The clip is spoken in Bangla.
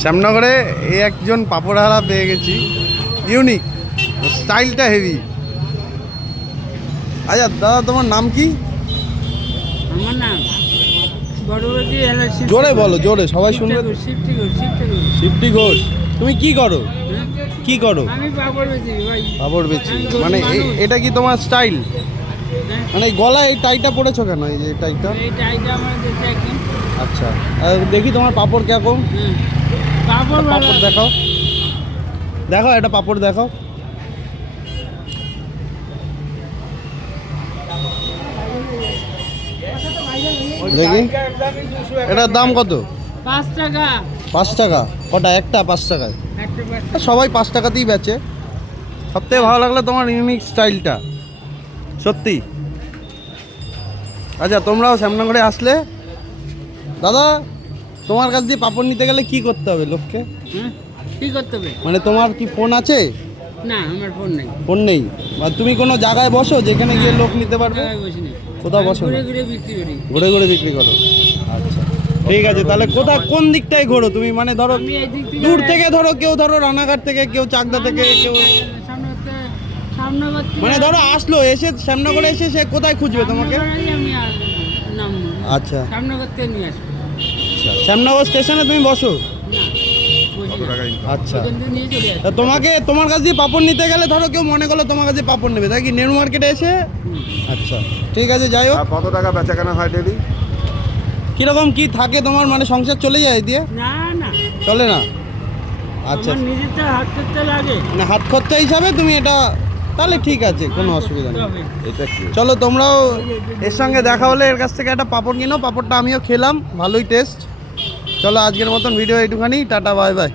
শ্যামনগরে এই একজন পাপড়হারা পেয়ে গেছি। ইউনিক স্টাইলটা হেভি আচ্ছা দাদা তোমার নাম কি? আমার নাম জোরে বলো জোরে সবাই শুনবে। শিবটি ঘোষ তুমি কি করো? কি করো? পাপড় বেচি মানে এটা কি তোমার স্টাইল হ্যাঁ? মানে গলায় এই টাইটা পড়েছো কেন এই যে টাইটা আচ্ছা আর দেখি তোমার পাপড় কীরকম। পাপড় দেখাও। দেখো এটা পাপড় দেখাও। দেখি। এটার দাম কত? পাঁচ টাকা। পাঁচ টাকা। কটা? একটা পাঁচ টাকায়। সবাই পাঁচ টাকাতেই বেচে। সবথেকে ভালো লাগল তোমার ইউনিক স্টাইলটা সত্যি। আচ্ছা তোমরাও শ্যামনগরে আসলে। দাদা তোমার কাছ দিয়ে পাপড় নিতে গেলে কি করতে হবে লোককে? হ্যাঁ? কি করতে হবে? মানে তোমার কি ফোন আছে? না আমার ফোন নেই। ফোন নেই। বা তুমি কোনো জায়গায় বসো যেখানে গিয়ে লোক নিতে পারবে? কোথাও বসো ঘুরে ঘুরে বিক্রি করি। ঘুরে ঘুরে বিক্রি করো। আচ্ছা। ঠিক আছে তাহলে কোথা কোন দিকটায় ঘোরো তুমি? মানে ধরো দূর থেকে ধরো কেউ ধরো রানাঘাট থেকে কেউ চাকদা থেকে কেউ সামনে সামনে মানে ধরো আসলো এসে শ্যামনগরে এসে সে কোথায় খুঁজবে তোমাকে? আর আচ্ছা। সামনে করতে নিয়ে আসব। শ্যামনগর স্টেশনে তুমি বসো। না না। আচ্ছা। তা তোমাকে তোমার কাছ দিয়ে পাপড় নিতে গেলে ধরো কেউ মনে করল তোমার কাছে পাপড় নেবে তাই কি নেহরু মার্কেটে এসে? আচ্ছা ঠিক আছে যাই হোক। কত টাকা বেচা কেনা হয় ডেলি কীরকম কি থাকে তোমার মানে সংসার চলে যায় দিয়ে? না না। চলে না? আচ্ছা। হাত করতে লাগে। মানে হাত খরচা হিসাবে তুমি এটা তাহলে ঠিক আছে কোনো অসুবিধা নেই। এটা কি? চলো তোমরাও এর সঙ্গে দেখা হলে এর কাছ থেকে একটা পাপড় কিনো পাপড়টা আমিও খেলাম ভালোই টেস্ট চলো আজকের মতন ভিডিও এইটুখানি টাটা বাই বাই